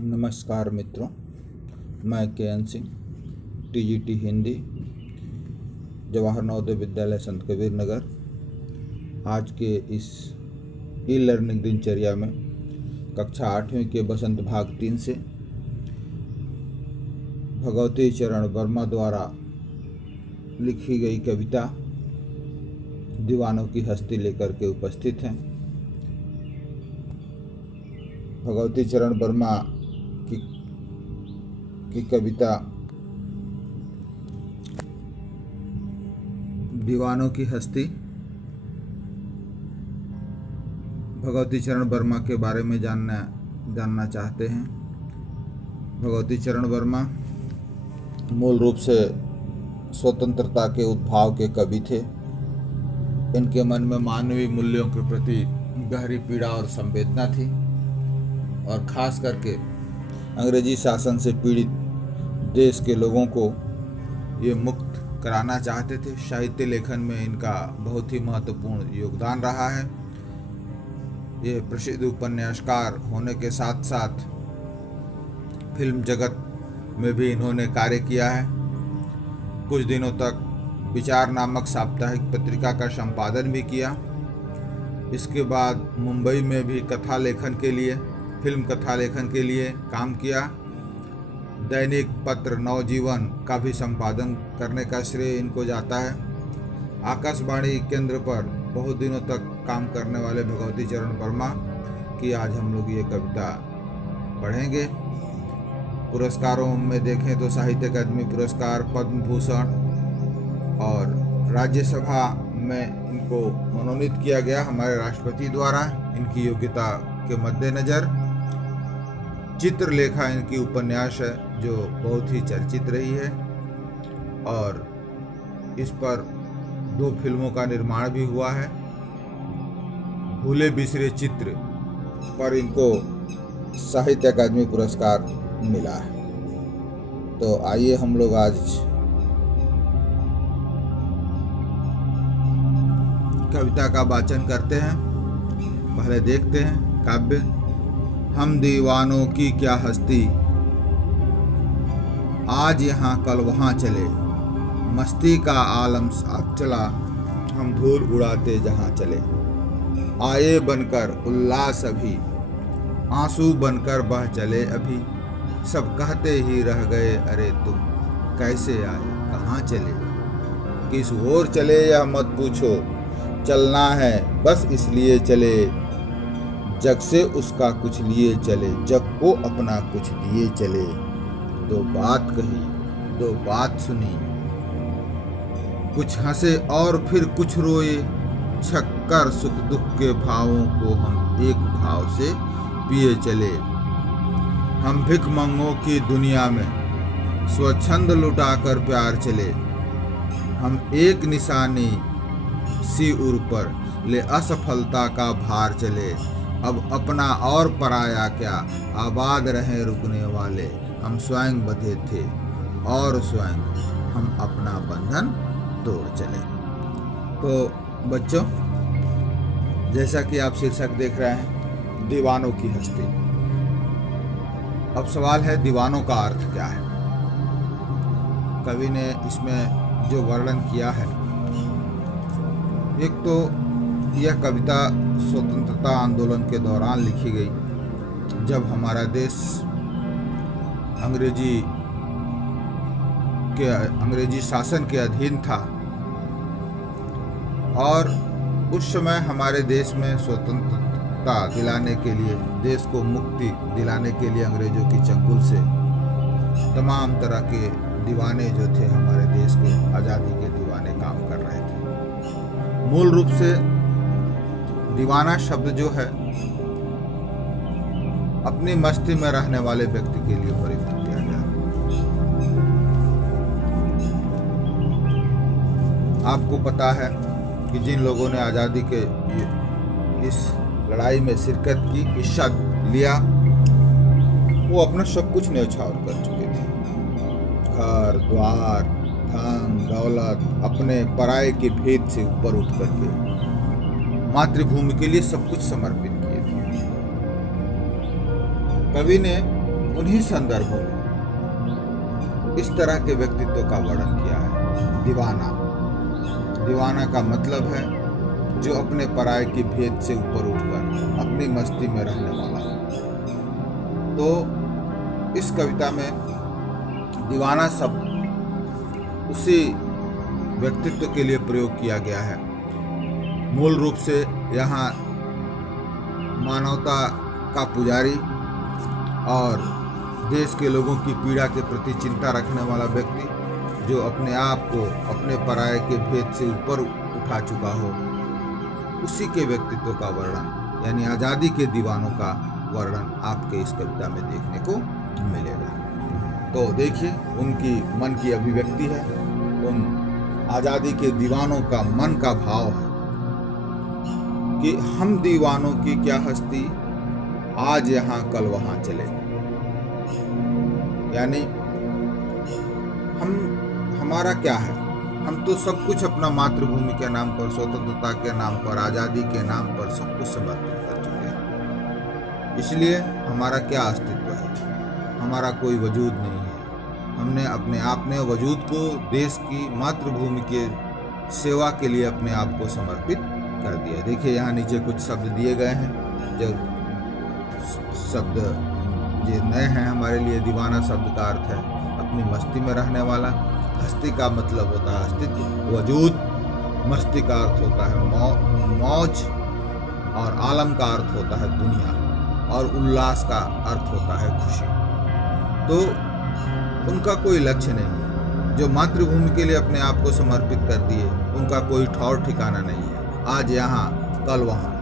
नमस्कार मित्रों, मैं के.एन. सिंह, टीजीटी हिंदी, जवाहर नवोदय विद्यालय संत कबीर नगर। आज के इस ई लर्निंग दिनचर्या में कक्षा 8वीं के बसंत भाग 3 से भगवती चरण वर्मा द्वारा लिखी गई कविता दीवानों की हस्ती लेकर के उपस्थित हैं। भगवती चरण वर्मा की कविता दीवानों की हस्ती। भगवती चरण वर्मा के बारे में जानना चाहते हैं। भगवती चरण वर्मा मूल रूप से स्वतंत्रता के उद्भाव के कवि थे। इनके मन में मानवीय मूल्यों के प्रति गहरी पीड़ा और संवेदना थी और खास करके अंग्रेजी शासन से पीड़ित देश के लोगों को ये मुक्त कराना चाहते थे। साहित्य लेखन में इनका बहुत ही महत्वपूर्ण योगदान रहा है। ये प्रसिद्ध उपन्यासकार होने के साथ साथ फिल्म जगत में भी इन्होंने कार्य किया है। कुछ दिनों तक विचार नामक साप्ताहिक पत्रिका का संपादन भी किया। इसके बाद मुंबई में भी फिल्म कथा लेखन के लिए काम किया। दैनिक पत्र नवजीवन का भी संपादन करने का श्रेय इनको जाता है। आकाशवाणी केंद्र पर बहुत दिनों तक काम करने वाले भगवती चरण वर्मा की आज हम लोग ये कविता पढ़ेंगे। पुरस्कारों में देखें तो साहित्य अकादमी पुरस्कार, पद्म भूषण और राज्यसभा में इनको मनोनीत किया गया हमारे राष्ट्रपति द्वारा। इनकी योग्यता के मद्देनजर चित्रलेखा इनकी उपन्यास है जो बहुत ही चर्चित रही है और इस पर 2 फिल्मों का निर्माण भी हुआ है। भूले बिसरे चित्र पर इनको साहित्य अकादमी पुरस्कार मिला है। तो आइए हम लोग आज कविता का वाचन करते हैं। पहले देखते हैं काव्य। हम दीवानों की क्या हस्ती, आज यहाँ कल वहाँ चले, मस्ती का आलम साथ चला, हम धूल उड़ाते जहाँ चले। आए बनकर उल्लास अभी, आंसू बनकर बह चले अभी, सब कहते ही रह गए अरे तुम कैसे आए कहाँ चले। किस ओर चले यह मत पूछो, चलना है बस इसलिए चले, जग से उसका कुछ लिए चले, जग को अपना कुछ दिए चले। 2 बात कही 2 बात सुनी, कुछ हंसे और फिर कुछ रोए, छक्कर सुख दुख के भावों को हम एक भाव से पिए चले। हम भिखमंगों की दुनिया में स्वच्छंद लुटाकर प्यार चले, हम एक निशानी सी उर पर ले असफलता का भार चले। अब अपना और पराया क्या, आबाद रहे रुकने वाले, हम स्वयं बंधे थे और स्वयं हम अपना बंधन तोड़ चले। तो बच्चों, जैसा कि आप शीर्षक देख रहे हैं, दीवानों की हस्ती। अब सवाल है, दीवानों का अर्थ क्या है? कवि ने इसमें जो वर्णन किया है, एक तो यह कविता स्वतंत्रता आंदोलन के दौरान लिखी गई, जब हमारा देश अंग्रेजी शासन के अधीन था और उस समय हमारे देश में स्वतंत्रता दिलाने के लिए, देश को मुक्ति दिलाने के लिए अंग्रेजों की चंगुल से तमाम तरह के दीवाने जो थे हमारे देश के आज़ादी के दीवाने काम कर रहे थे। मूल रूप से दीवाना शब्द जो है अपनी मस्ती में रहने वाले व्यक्ति के लिए प्रयुक्त किया गया। आपको पता है कि जिन लोगों ने आज़ादी के इस लड़ाई में शिरकत की, हिस्सा लिया, वो अपना सब कुछ न्यौछावर कर चुके थे। घर द्वार, धन दौलत, अपने पराये के भेद से ऊपर उठ करके मातृभूमि के लिए सब कुछ समर्पित किए थे। कवि ने उन्हीं संदर्भों में इस तरह के व्यक्तित्व का वर्णन किया है। दीवाना, दीवाना का मतलब है जो अपने पराये के भेद से ऊपर उठकर अपनी मस्ती में रहने वाला। तो इस कविता में दीवाना शब्द उसी व्यक्तित्व के लिए प्रयोग किया गया है। मूल रूप से यहाँ मानवता का पुजारी और देश के लोगों की पीड़ा के प्रति चिंता रखने वाला व्यक्ति जो अपने आप को अपने पराये के भेद से ऊपर उठा चुका हो, उसी के व्यक्तित्व का वर्णन यानी आज़ादी के दीवानों का वर्णन आपके इस कविता में देखने को मिलेगा। तो देखिए, उनकी मन की अभिव्यक्ति है, उन आज़ादी के दीवानों का मन का भाव है कि हम दीवानों की क्या हस्ती, आज यहाँ कल वहाँ चले। यानी हमारा क्या है, हम तो सब कुछ अपना मातृभूमि के नाम पर, स्वतंत्रता के नाम पर, आज़ादी के नाम पर सब कुछ समर्पित कर चुके हैं। इसलिए हमारा क्या अस्तित्व है, हमारा कोई वजूद नहीं है। हमने अपने आप में वजूद को देश की मातृभूमि के सेवा के लिए अपने आप को समर्पित कर दिया। देखिए, यहाँ नीचे कुछ शब्द दिए गए हैं, जो शब्द ये नए हैं हमारे लिए। दीवाना शब्द का अर्थ है अपनी मस्ती में रहने वाला। हस्ती का मतलब होता है अस्तित्व, वजूद। मस्ती का अर्थ होता है मौज, और आलम का अर्थ होता है दुनिया, और उल्लास का अर्थ होता है खुशी। तो उनका कोई लक्ष्य नहीं है। जो मातृभूमि के लिए अपने आप को समर्पित कर दिए, उनका कोई ठौर ठिकाना नहीं है। आज यहाँ कल वहाँ,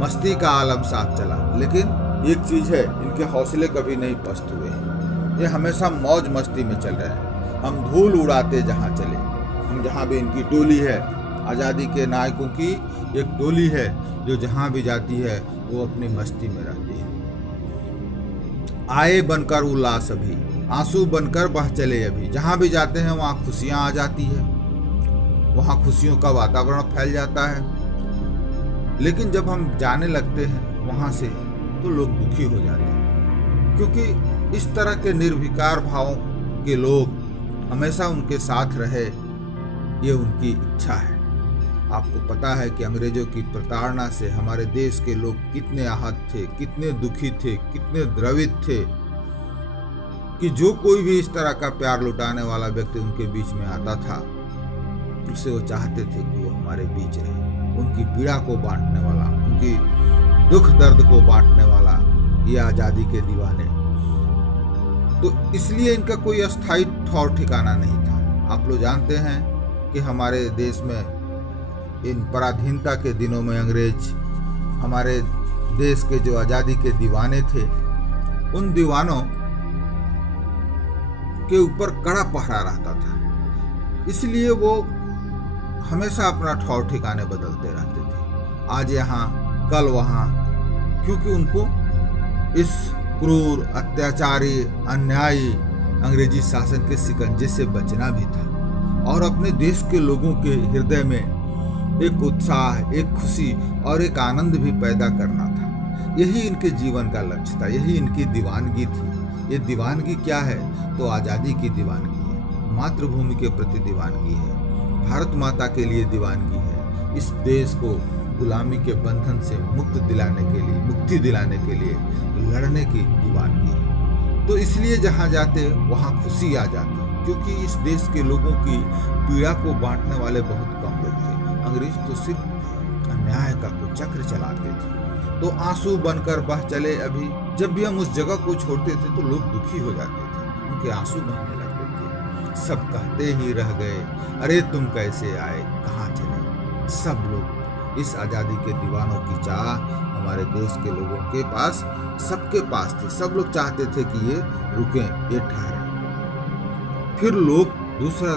मस्ती का आलम साथ चला। लेकिन एक चीज़ है, इनके हौसले कभी नहीं पस्त हुए हैं। ये हमेशा मौज मस्ती में चल रहे हैं। हम धूल उड़ाते जहाँ चले, हम जहाँ भी, इनकी टोली है, आज़ादी के नायकों की एक टोली है जो जहाँ भी जाती है वो अपनी मस्ती में रहती है। आए बनकर उल्लास अभी, आंसू बनकर बह चले अभी। जहाँ भी जाते हैं वहाँ खुशियाँ आ जाती है, वहाँ खुशियों का वातावरण फैल जाता है। लेकिन जब हम जाने लगते हैं वहाँ से तो लोग दुखी हो जाते हैं, क्योंकि इस तरह के निर्विकार भावों के लोग हमेशा उनके साथ रहे, ये उनकी इच्छा है। आपको पता है कि अंग्रेजों की प्रताड़ना से हमारे देश के लोग कितने आहत थे, कितने दुखी थे, कितने द्रवित थे, कि जो कोई भी इस तरह का प्यार लुटाने वाला व्यक्ति उनके बीच में आता था, उससे वो चाहते थे कि वो हमारे बीच रहे। उनकी पीड़ा को बांटने वाला, उनकी दुख दर्द को बांटने वाला, ये आज़ादी के दीवाने। तो इसलिए इनका कोई अस्थायी ठौर ठिकाना नहीं था। आप लोग जानते हैं कि हमारे देश में इन पराधीनता के दिनों में अंग्रेज हमारे देश के जो आज़ादी के दीवाने थे, उन दीवानों के ऊपर कड़ा पहरा रहता था। इसलिए वो हमेशा अपना ठौर ठिकाने बदलते रहते थे, आज यहाँ कल वहाँ, क्योंकि उनको इस क्रूर, अत्याचारी, अन्यायी अंग्रेजी शासन के शिकंजे से बचना भी था, और अपने देश के लोगों के हृदय में एक उत्साह, एक खुशी और एक आनंद भी पैदा करना था। यही इनके जीवन का लक्ष्य था, यही इनकी दीवानगी थी। ये दीवानगी क्या है? तो आज़ादी की दीवानगी है, मातृभूमि के प्रति दीवानगी है, भारत माता के लिए दीवानगी है, इस देश को गुलामी के बंधन से मुक्ति दिलाने के लिए लड़ने की दीवानगी है। तो इसलिए जहाँ जाते वहाँ खुशी आ जाती, क्योंकि इस देश के लोगों की पीड़ा को बांटने वाले बहुत कम लोग थे। अंग्रेज तो सिर्फ अन्याय का कुचक्र चलाते थे। तो आंसू बनकर बह चले अभी, जब भी हम उस जगह को छोड़ते थे तो लोग दुखी हो जाते थे, उनके आंसू बहने लगते थे। सब कहते ही रह गए, अरे तुम कैसे आए, कहाँ चले। सब लोग इस आज़ादी के दीवानों की चाह हमारे देश के लोगों के पास, सबके पास थी। सब लोग चाहते थे कि ये रुकें, ये ठहरें। फिर लोग, दूसरा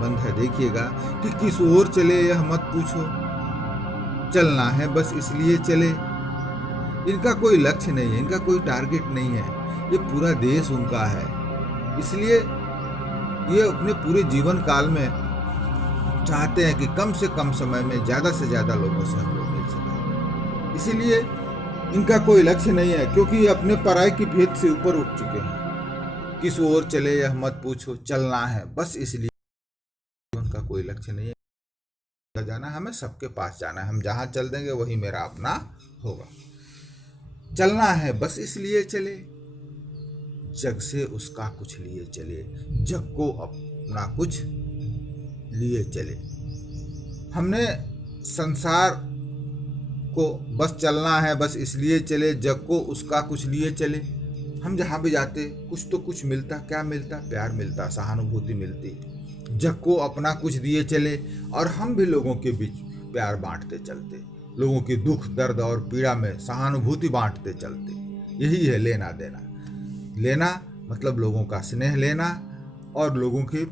बंद है, देखिएगा कि किस ओर चले यह मत पूछो, चलना है बस इसलिए चले। इनका कोई लक्ष्य नहीं है, इनका कोई टारगेट नहीं है, ये पूरा देश उनका है। इसलिए ये अपने पूरे जीवन काल में चाहते हैं कि कम से कम समय में ज़्यादा से ज़्यादा लोगों से हम लोग मिल सकें। इसीलिए इनका कोई लक्ष्य नहीं है, क्योंकि ये अपने पराये की भेद से ऊपर उठ चुके हैं। किस ओर चले यह मत पूछो, चलना है बस इसलिए। जीवन का कोई लक्ष्य नहीं है, जाना हमें सबके पास जाना है। हम जहाँ चल देंगे वही मेरा अपना होगा। चलना है बस इसलिए चले, जग से उसका कुछ लिए चले, जग को अपना कुछ लिए चले। हमने संसार को बस चलना है बस इसलिए चले, जग को उसका कुछ लिए चले। हम जहाँ भी जाते कुछ तो कुछ मिलता। क्या मिलता? प्यार मिलता, सहानुभूति मिलती। जग को अपना कुछ दिए चले और हम भी लोगों के बीच प्यार बांटते चलते, लोगों की दुख दर्द और पीड़ा में सहानुभूति बांटते चलते। यही है लेना देना। लेना मतलब लोगों का स्नेह लेना और लोगों के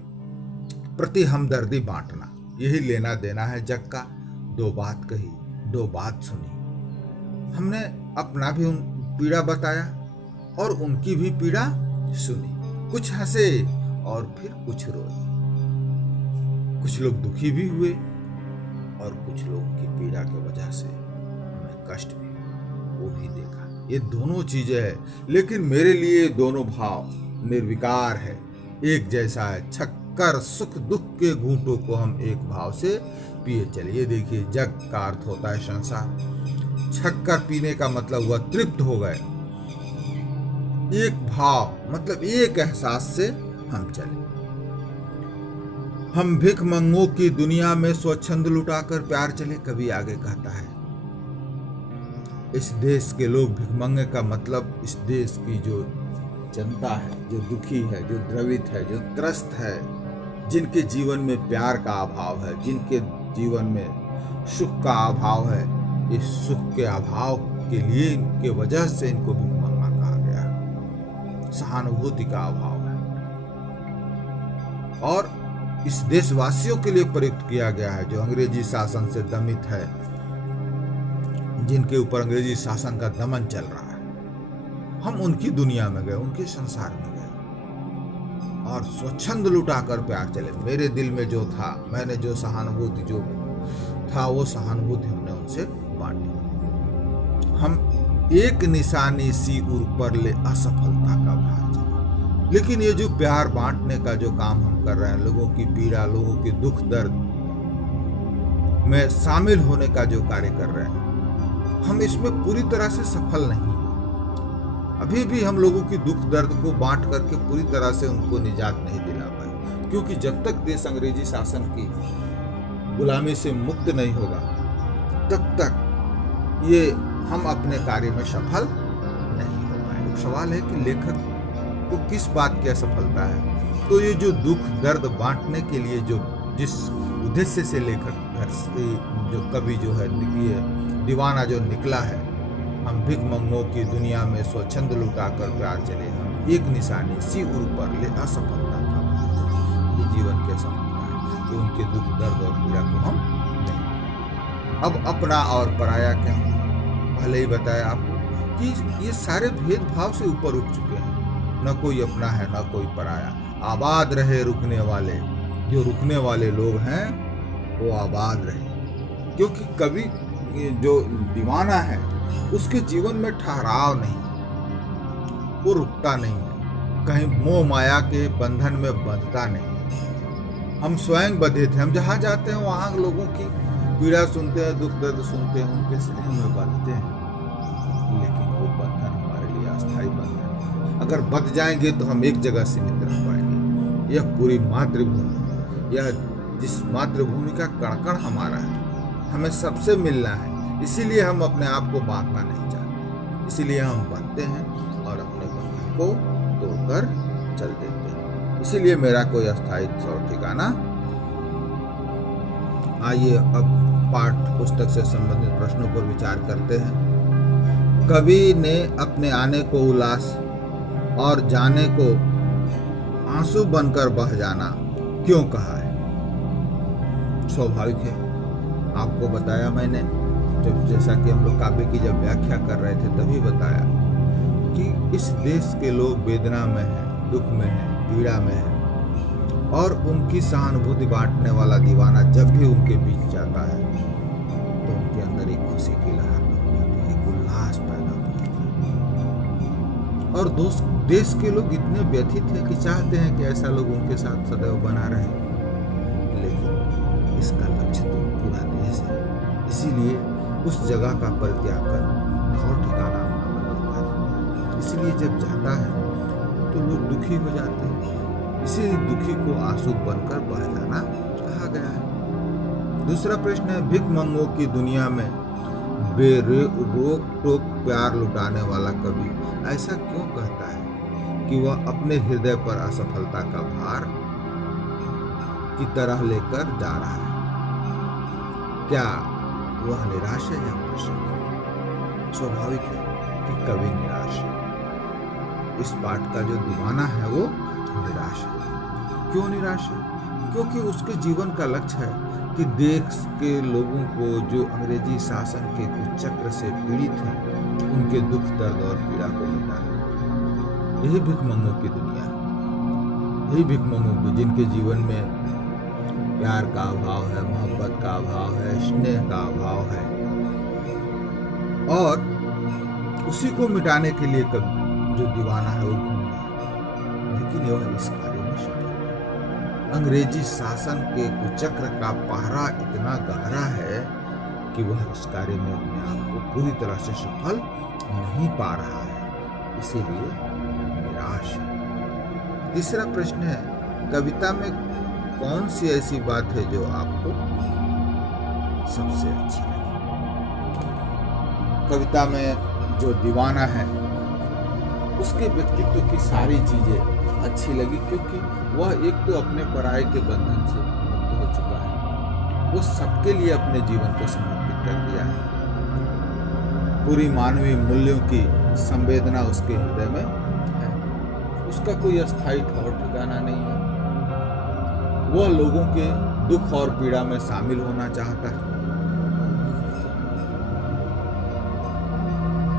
प्रति हमदर्दी बांटना, यही लेना देना है जग का। दो बात कही, दो बात सुनी। हमने अपना भी उन पीड़ा बताया और उनकी भी पीड़ा सुनी। कुछ हंसे और फिर कुछ रोए। कुछ लोग दुखी भी हुए और कुछ लोगों की पीड़ा की वजह से हमें कष्ट भी, वो भी देखा। ये दोनों चीजें हैं, लेकिन मेरे लिए दोनों भाव निर्विकार है, एक जैसा है। छक्कर सुख दुख के घूंटों को हम एक भाव से पिए चले। ये देखिए, जग का अर्थ होता है संसार। छक्कर पीने का मतलब हुआ तृप्त हो गए। एक भाव मतलब एक एहसास से हम चले। हम भिखमंगों की दुनिया में स्वच्छंद लुटाकर प्यार चले। कभी आगे कहता है, इस देश के लोग भिखमंगे का मतलब इस देश की जो जनता है, जो दुखी है, जो द्रवित है, जो त्रस्त है, जिनके जीवन में प्यार का अभाव है, जिनके जीवन में सुख का अभाव है, इस सुख के अभाव के लिए, इनके वजह से इनको भिखमंगा कहा गया। सहानुभूति का अभाव है और इस देशवासियों के लिए प्रयुक्त किया गया है जो अंग्रेजी शासन से दमित है, जिनके ऊपर अंग्रेजी शासन का दमन चल रहा है। हम उनकी दुनिया में गए, उनके संसार में गए और स्वच्छंद लुटाकर प्यार चले। मेरे दिल में जो था, मैंने जो सहानुभूति जो था, वो सहानुभूति हमने उनसे बांटी। हम एक निशानी सी उर पर ले असफलता का भार चले। लेकिन ये जो प्यार बांटने का जो काम हम कर रहे हैं, लोगों की पीड़ा, लोगों के दुख दर्द में शामिल होने का जो कार्य कर रहे हैं, हम इसमें पूरी तरह से सफल नहीं हैं। अभी भी हम लोगों की दुख दर्द को बांट करके पूरी तरह से उनको निजात नहीं दिला पाए, क्योंकि जब तक देश अंग्रेजी शासन की गुलामी से मुक्त नहीं होगा, तब तक ये हम अपने कार्य में सफल नहीं हो पाएंगे। सवाल है कि लेखक को किस बात की असफलता है? तो ये जो दुख दर्द बांटने के लिए जो जिस उद्देश्य से लेखक घर से जो कवि जो है दीवाना जो निकला है, हम भिखमंगों की दुनिया में स्वच्छंद लुटाकर प्यार चले, हम एक निशानी सी उर पर ले असफलता का भार। ये जीवन की असफलता है कि उनके दुख दर्द और पीड़ा को हम नहीं। अब अपना और पराया क्या? पहले ही बताया आपको कि ये सारे भेदभाव से ऊपर उठ चुके हैं। न कोई अपना है, न कोई पराया। आबाद रहे रुकने वाले। जो रुकने वाले लोग हैं वो आबाद रहे, क्योंकि कवि जो दीवाना है उसके जीवन में ठहराव नहीं, वो रुकता नहीं है, कहीं मोह माया के बंधन में बंधता नहीं। हम स्वयं बंधे थे, हम जहाँ जाते हैं वहाँ लोगों की पीड़ा सुनते हैं, दुख दर्द सुनते हैं, उनके स्नेह में बंधते हैं। लेकिन वो बंधन हमारे लिए अस्थायी बंधन है। अगर बंध जाएंगे तो हम एक जगह सीमित रह पाएंगे। यह पूरी मातृभूमि, यह जिस मातृभूमि का कण कण हमारा है, हमें सबसे मिलना है। इसीलिए हम अपने आप को बांटना नहीं चाहते, इसीलिए हम बनते हैं और अपने बंधन को तोड़कर चल देते हैं। इसीलिए मेरा कोई अस्थायित्व और ठिकाना। आइए अब पाठ पुस्तक से संबंधित प्रश्नों पर विचार करते हैं। कवि ने अपने आने को उल्लास और जाने को आंसू बनकर बह जाना क्यों कहा है? स्वाभाविक है, आपको बताया मैंने, जब जैसा कि हम लोग काव्य की जब व्याख्या कर रहे थे तभी बताया कि इस देश के लोग वेदना में हैं, दुख में हैं, पीड़ा में हैं, और उनकी सहानुभूति बांटने वाला दीवाना जब भी उनके बीच जाता है तो उनके अंदर एक खुशी की लहर बन जाती है, एक उल्लास पैदा और देश के लोग इतने व्यथित हैं कि चाहते हैं कि ऐसा लोग उनके साथ सदैव बना रहे, लेकिन इसका लक्ष्य तो पूरा देश है। इसीलिए उस जगह का परित्याग कर और ठिकाना बदलता है। इसलिए जब जाता है तो लोग दुखी हो जाते हैं। इसीलिए दुखी को आंसू बनकर बह जाना कहा गया है। दूसरा प्रश्न है, भिखमंगों की दुनिया में बेरोक टोक प्यार लुटाने वाला कवि ऐसा क्यों कहता है कि वह अपने हृदय पर असफलता का भार की तरह लेकर जा रहा है? क्या वह निराश है या प्रसन्न? स्वाभाविक है कि कवि निराश है। इस पाठ का जो दीवाना है वो निराश है। क्यों निराश है? क्योंकि उसके जीवन का लक्ष्य है कि देश के लोगों को जो अंग्रेजी शासन के कुचक्र से पीड़ित हैं, उनके दुख दर्द और पीड़ा को मिटाना। यही भिखमंगों की दुनिया है। यही भिखमंगों की, जिनके जीवन में प्यार का अभाव है, मोहब्बत का अभाव है, स्नेह का अभाव है, और उसी को मिटाने के लिए जो दीवाना है वो घूम रहा है। लेकिन वह इस कार्य में सफल है। अंग्रेजी शासन के कुचक्र का पहरा इतना गहरा है कि वह इस कार्य में अपने आप को पूरी तरह से सफल नहीं पा रहा है, इसीलिए निराश है। तीसरा प्रश्न है, कविता में कौन सी ऐसी बात है जो आपको सबसे अच्छी लगी? कविता में जो दीवाना है उसके व्यक्तित्व की सारी चीजें अच्छी लगी, क्योंकि वह एक तो अपने पराये के बंधन से मुक्त हो चुका है। वो सबके लिए अपने जीवन को समर्पित कर दिया है। पूरी मानवीय मूल्यों की संवेदना उसके हृदय में है। उसका कोई अस्थायी ठौर ठिकाना नहीं है। वह लोगों के दुख और पीड़ा में शामिल होना चाहता है।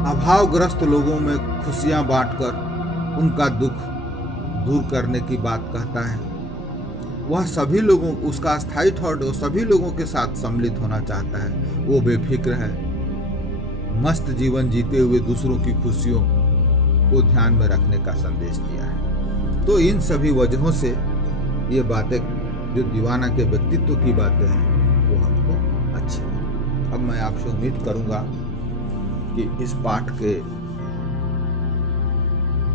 अभावग्रस्त लोगों में खुशियां बांटकर उनका दुख दूर करने की बात कहता है। वह सभी लोगों, उसका अस्थायी ठौर सभी लोगों के साथ सम्मिलित होना चाहता है। वो बेफिक्र है, मस्त जीवन जीते हुए दूसरों की खुशियों को ध्यान में रखने का संदेश दिया है। तो इन सभी वजहों से ये बातें, जो दीवाना के व्यक्तित्व की बातें हैं, वो हमको अच्छी लगी। अब मैं आपसे उम्मीद करूंगा कि इस पाठ के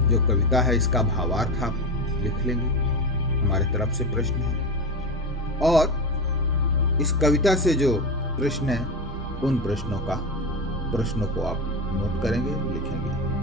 जो कविता है इसका भावार्थ आप लिख लेंगे। हमारे तरफ से प्रश्न है, और इस कविता से जो प्रश्न है उन प्रश्नों को आप नोट करेंगे, लिखेंगे।